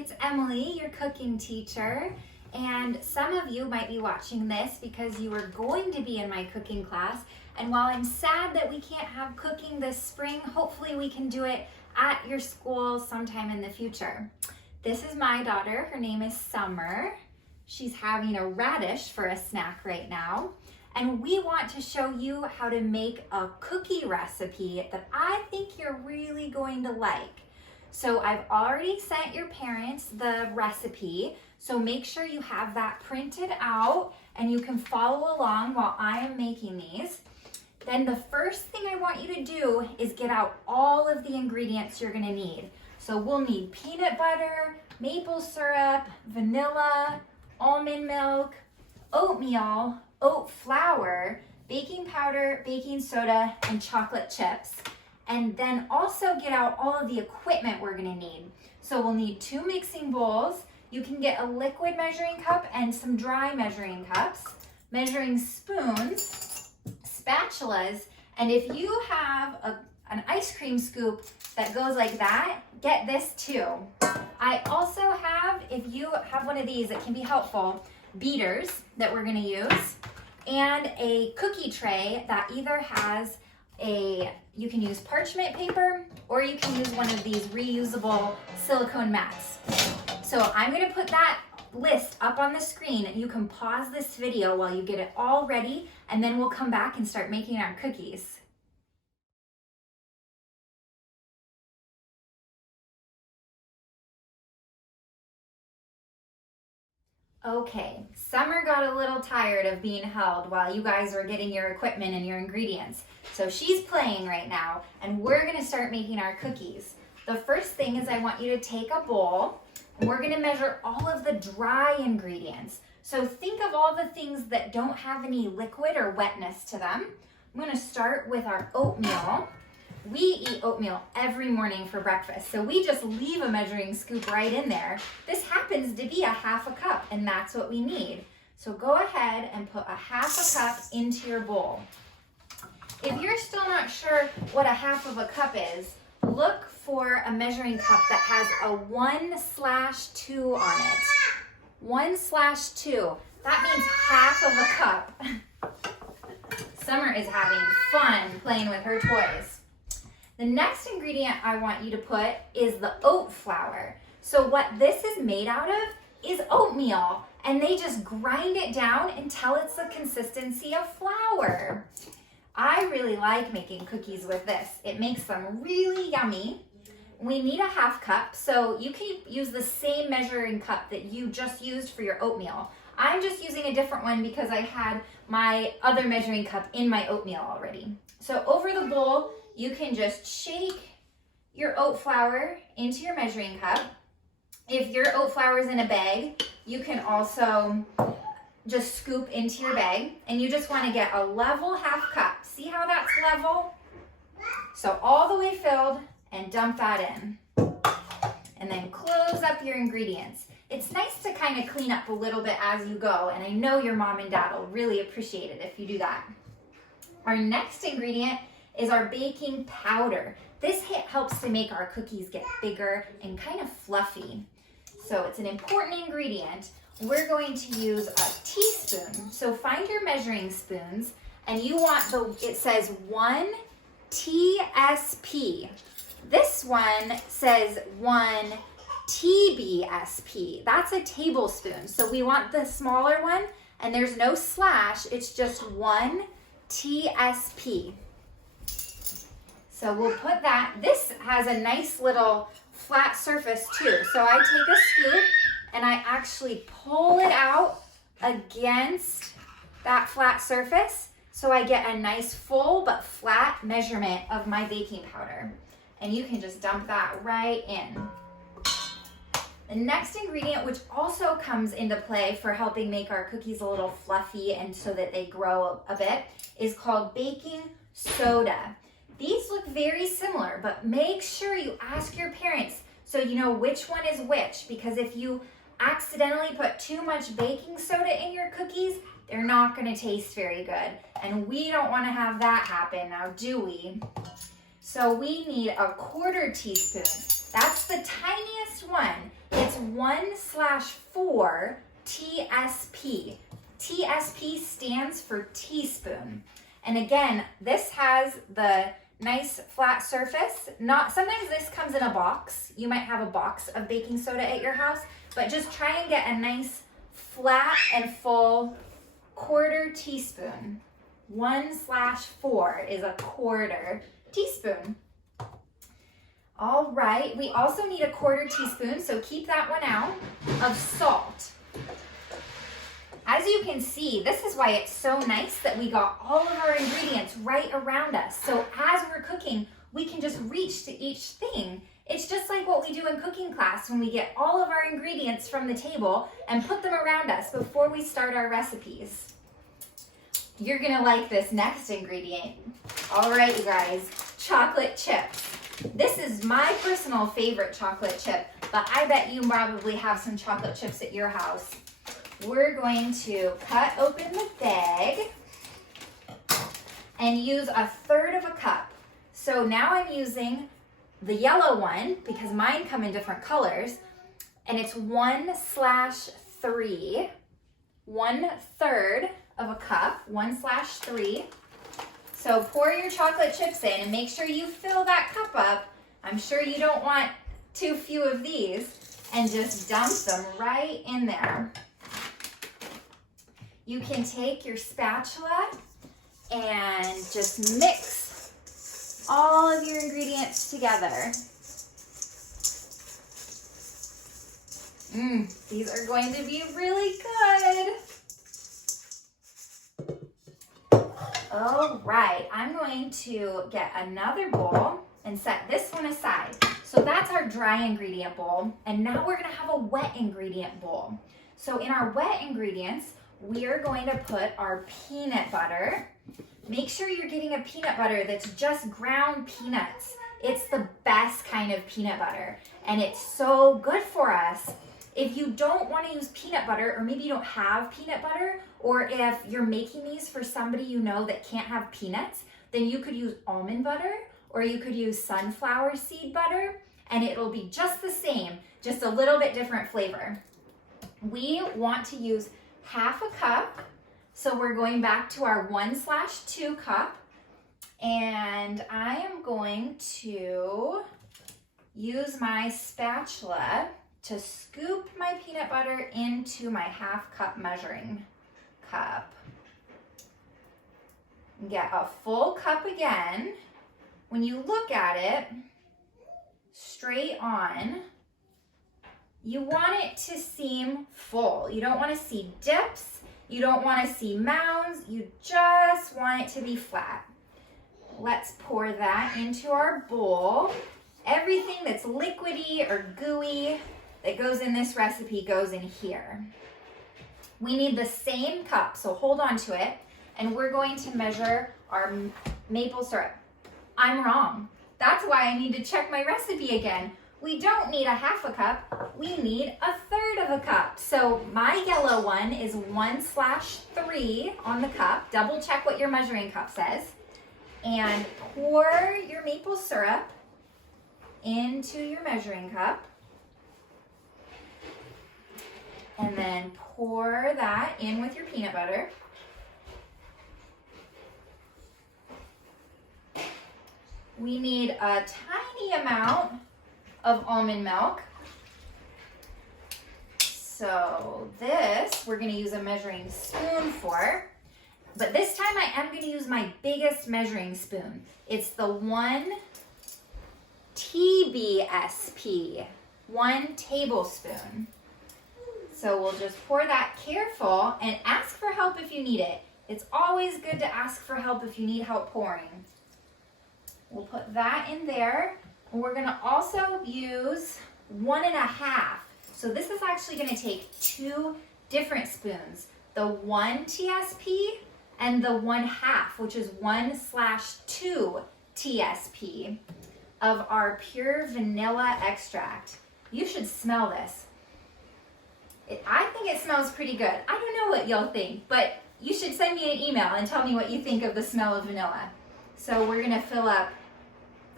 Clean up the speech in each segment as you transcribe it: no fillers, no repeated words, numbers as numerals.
it's Emily, your cooking teacher, and some of you might be watching this because you are going to be in my cooking class, and while I'm sad that we can't have cooking this spring, hopefully we can do it at your school sometime in the future. This is my daughter, her name is Summer. She's having a radish for a snack right now, and we want to show you how to make a cookie recipe that I think you're really going to like. So I've already sent your parents the recipe, so make sure you have that printed out and you can follow along while I am making these. Then the first thing I want you to do is get out all of the ingredients you're gonna need. So we'll need peanut butter, maple syrup, vanilla, almond milk, oatmeal, oat flour, baking powder, baking soda, and chocolate chips. And then also get out all of the equipment we're gonna need. So we'll need 2 mixing bowls. You can get a liquid measuring cup and some dry measuring cups, measuring spoons, spatulas, and if you have an ice cream scoop that goes like that, get this too. I also have, if you have one of these, it can be helpful, beaters that we're gonna use, and a cookie tray that either has you can use parchment paper or you can use one of these reusable silicone mats. So I'm gonna put that list up on the screen. You can pause this video while you get it all ready, and then we'll come back and start making our cookies. Okay, Summer got a little tired of being held while you guys are getting your equipment and your ingredients. So she's playing right now, and we're gonna start making our cookies. The first thing is I want you to take a bowl, and we're gonna measure all of the dry ingredients. So think of all the things that don't have any liquid or wetness to them. I'm gonna start with our oatmeal. We eat oatmeal every morning for breakfast, so we just leave a measuring scoop right in there. This happens to be a 1/2 cup, and that's what we need. So go ahead and put a 1/2 cup into your bowl. If you're still not sure what a 1/2 cup is, look for a measuring cup that has a 1/2 on it. 1/2. That means 1/2 cup. Summer is having fun playing with her toys. The next ingredient I want you to put is the oat flour. So what this is made out of is oatmeal, and they just grind it down until it's the consistency of flour. I really like making cookies with this. It makes them really yummy. We need a 1/2 cup, so you can use the same measuring cup that you just used for your oatmeal. I'm just using a different one because I had my other measuring cup in my oatmeal already. So over the bowl, you can just shake your oat flour into your measuring cup. If your oat flour is in a bag, you can also just scoop into your bag, and you just want to get a level 1/2 cup. See how that's level? So all the way filled, and dump that in. And then close up your ingredients. It's nice to kind of clean up a little bit as you go, and I know your mom and dad will really appreciate it if you do that. Our next ingredient is our baking powder. This helps to make our cookies get bigger and kind of fluffy. So it's an important ingredient. We're going to use a teaspoon. So find your measuring spoons, and you want it says 1 TSP. This one says 1 TBSP. That's a tablespoon. So we want the smaller one, and there's no slash, it's just 1 TSP. So we'll put that. This has a nice little flat surface too. So I take a scoop and I actually pull it out against that flat surface, so I get a nice full but flat measurement of my baking powder. And you can just dump that right in. The next ingredient, which also comes into play for helping make our cookies a little fluffy and so that they grow a bit, is called baking soda. These look very similar, but make sure you ask your parents so you know which one is which, because if you accidentally put too much baking soda in your cookies, they're not going to taste very good. And we don't want to have that happen, now do we? So we need a 1/4 teaspoon. That's the tiniest one. It's 1/4 TSP. TSP stands for teaspoon. And again, this has the nice flat surface. Sometimes this comes in a box. You might have a box of baking soda at your house, but just try and get a nice flat and full 1/4 teaspoon. 1/4 is a 1/4 teaspoon. All right, we also need a 1/4 teaspoon, so keep that one out, of salt. As you can see, this is why it's so nice that we got all of our ingredients right around us. So as we're cooking, we can just reach to each thing. It's just like what we do in cooking class when we get all of our ingredients from the table and put them around us before we start our recipes. You're gonna like this next ingredient. All right, you guys, chocolate chips. This is my personal favorite chocolate chip, but I bet you probably have some chocolate chips at your house. We're going to cut open the bag and use 1/3 cup. So now I'm using the yellow one because mine come in different colors, and it's 1/3, 1/3 of a cup, 1/3. So pour your chocolate chips in and make sure you fill that cup up. I'm sure you don't want too few of these, and just dump them right in there. You can take your spatula and just mix all of your ingredients together. These are going to be really good. All right, I'm going to get another bowl and set this one aside. So that's our dry ingredient bowl, and now we're gonna have a wet ingredient bowl. So in our wet ingredients, we are going to put our peanut butter. Make sure you're getting a peanut butter that's just ground peanuts. It's the best kind of peanut butter, and it's so good for us. If you don't want to use peanut butter, or maybe you don't have peanut butter, or if you're making these for somebody you know that can't have peanuts, then you could use almond butter, or you could use sunflower seed butter, and it'll be just the same, just a little bit different flavor. We want to use 1/2 cup, so we're going back to our 1/2 cup, and I am going to use my spatula to scoop my peanut butter into my 1/2 cup measuring cup. Get a full cup again. When you look at it straight on, you want it to seem full. You don't want to see dips. You don't want to see mounds. You just want it to be flat. Let's pour that into our bowl. Everything that's liquidy or gooey that goes in this recipe goes in here. We need the same cup, so hold on to it, and we're going to measure our maple syrup. I'm wrong. That's why I need to check my recipe again. We don't need 1/2 cup, we need 1/3 of a cup. So my yellow one is 1/3 on the cup. Double check what your measuring cup says. And pour your maple syrup into your measuring cup. And then pour that in with your peanut butter. We need a tiny amount of almond milk. So this, we're gonna use a measuring spoon for, but this time I am gonna use my biggest measuring spoon. It's the 1 TBSP, 1 tablespoon. So we'll just pour that careful and ask for help if you need it. It's always good to ask for help if you need help pouring. We'll put that in there. And we're gonna also use 1.5. So this is actually gonna take 2 different spoons. The 1 TSP and the 1/2, which is 1/2 TSP of our pure vanilla extract. You should smell this. I think it smells pretty good. I don't know what you'll think, but you should send me an email and tell me what you think of the smell of vanilla. So we're gonna fill up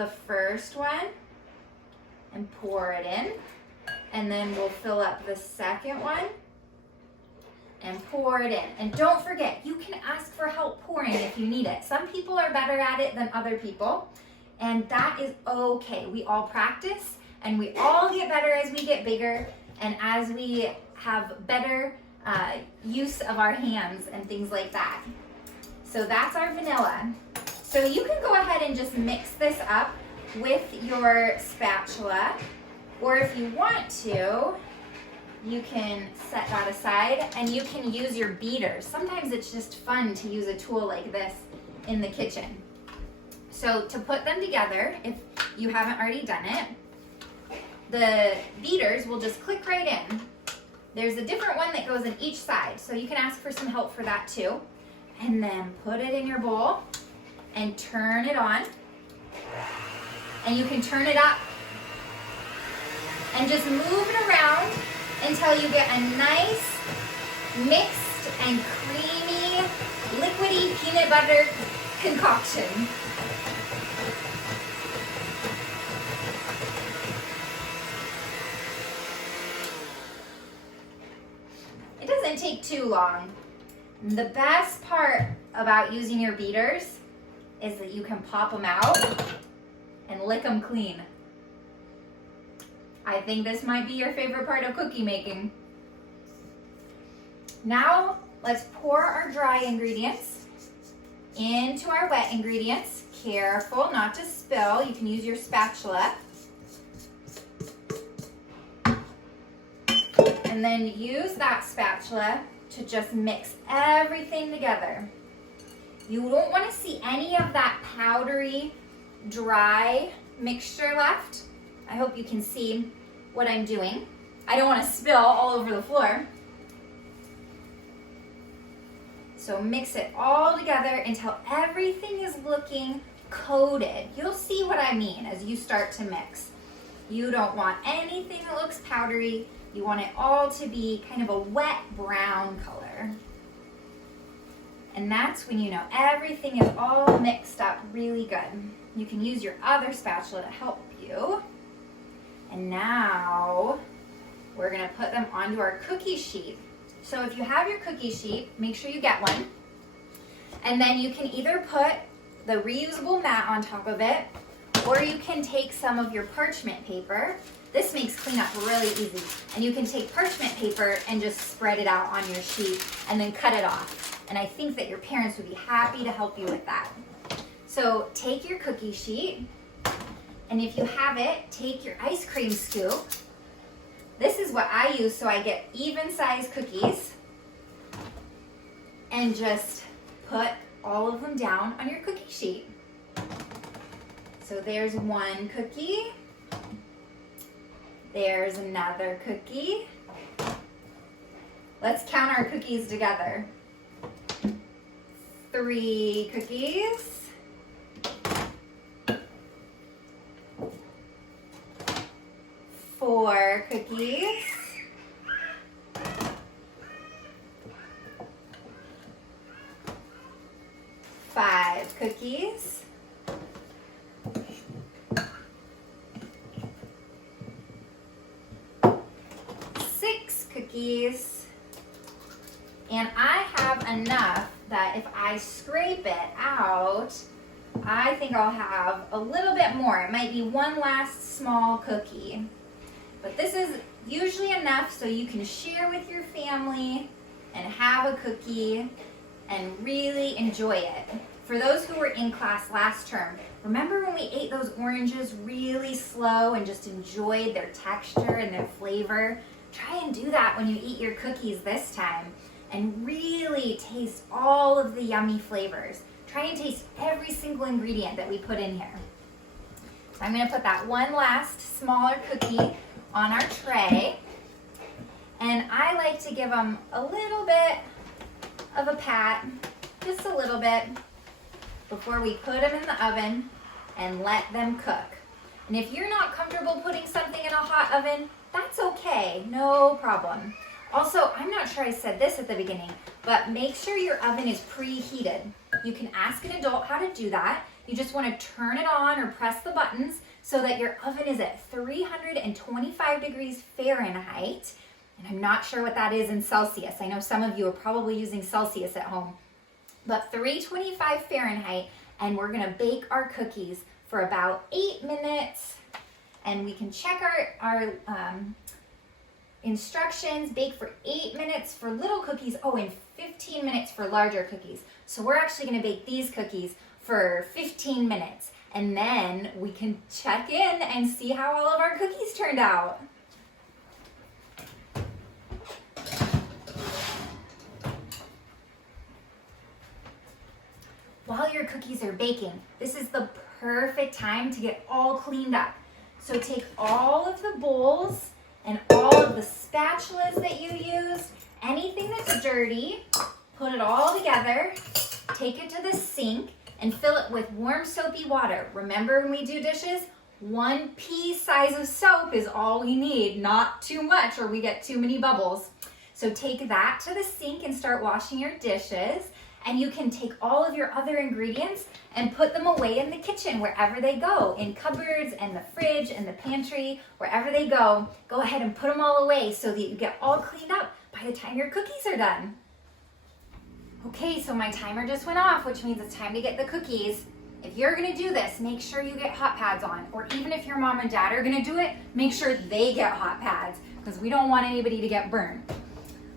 the first one and pour it in. And then we'll fill up the second one and pour it in. And don't forget, you can ask for help pouring if you need it. Some people are better at it than other people, and that is okay. We all practice, and we all get better as we get bigger and as we have better use of our hands and things like that. So that's our vanilla. So you can go ahead and just mix this up with your spatula, or if you want to, you can set that aside and you can use your beaters. Sometimes it's just fun to use a tool like this in the kitchen. So to put them together, if you haven't already done it, the beaters will just click right in. There's a different one that goes in each side, so you can ask for some help for that too. And then put it in your bowl and turn it on. And you can turn it up and just move it around until you get a nice mixed and creamy, liquidy peanut butter concoction. It doesn't take too long. The best part about using your beaters is that you can pop them out and lick them clean. I think this might be your favorite part of cookie making. Now, let's pour our dry ingredients into our wet ingredients. Careful not to spill. You can use your spatula. And then use that spatula to just mix everything together. You don't want to see any of that powdery, dry mixture left. I hope you can see what I'm doing. I don't want to spill all over the floor. So mix it all together until everything is looking coated. You'll see what I mean as you start to mix. You don't want anything that looks powdery. You want it all to be kind of a wet brown color. And that's when you know everything is all mixed up really good. You can use your other spatula to help you. And now we're gonna put them onto our cookie sheet. So if you have your cookie sheet, make sure you get one. And then you can either put the reusable mat on top of it, or you can take some of your parchment paper. This makes cleanup really easy. And you can take parchment paper and just spread it out on your sheet and then cut it off. And I think that your parents would be happy to help you with that. So take your cookie sheet, and if you have it, take your ice cream scoop. This is what I use so I get even sized cookies. And just put all of them down on your cookie sheet. So there's one cookie. There's another cookie. Let's count our cookies together. 3 cookies. 4 cookies. 5 cookies. 6 cookies. And I have enough that if I scrape it out, I think I'll have a little bit more. It might be one last small cookie. But this is usually enough so you can share with your family and have a cookie and really enjoy it. For those who were in class last term, remember when we ate those oranges really slow and just enjoyed their texture and their flavor? Try and do that when you eat your cookies this time and really taste all of the yummy flavors. Try and taste every single ingredient that we put in here. So I'm gonna put that one last smaller cookie on our tray. And I like to give them a little bit of a pat, just a little bit, before we put them in the oven and let them cook. And if you're not comfortable putting something in a hot oven, that's okay, no problem. Also, I'm not sure I said this at the beginning, but make sure your oven is preheated. You can ask an adult how to do that. You just want to turn it on or press the buttons so that your oven is at 325 degrees Fahrenheit. And I'm not sure what that is in Celsius. I know some of you are probably using Celsius at home. But 325 Fahrenheit, and we're gonna bake our cookies for about 8 minutes. And we can check our instructions. Bake for 8 minutes for little cookies. Oh, and 15 minutes for larger cookies. So we're actually gonna bake these cookies for 15 minutes. And then we can check in and see how all of our cookies turned out. While your cookies are baking, this is the perfect time to get all cleaned up. So take all of the bowls and all of the spatulas that you used, anything that's dirty, put it all together, take it to the sink, and fill it with warm soapy water. Remember when we do dishes, 1 pea size of soap is all we need, not too much or we get too many bubbles. So take that to the sink and start washing your dishes. And you can take all of your other ingredients and put them away in the kitchen wherever they go, in cupboards and the fridge and the pantry, wherever they go. Go ahead and put them all away so that you get all cleaned up by the time your cookies are done. Okay, so my timer just went off, which means it's time to get the cookies. If you're gonna do this, make sure you get hot pads on, or even if your mom and dad are gonna do it, make sure they get hot pads, because we don't want anybody to get burned.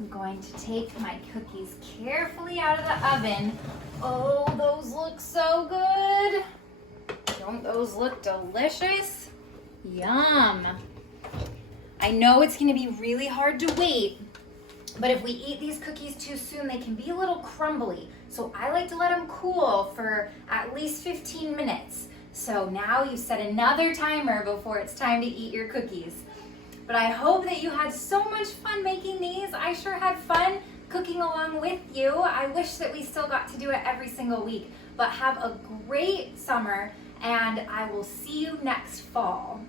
I'm going to take my cookies carefully out of the oven. Oh, those look so good. Don't those look delicious? Yum. I know it's gonna be really hard to wait, but if we eat these cookies too soon, they can be a little crumbly. So I like to let them cool for at least 15 minutes. So now you set another timer before it's time to eat your cookies. But I hope that you had so much fun making these. I sure had fun cooking along with you. I wish that we still got to do it every single week. But have a great summer, and I will see you next fall.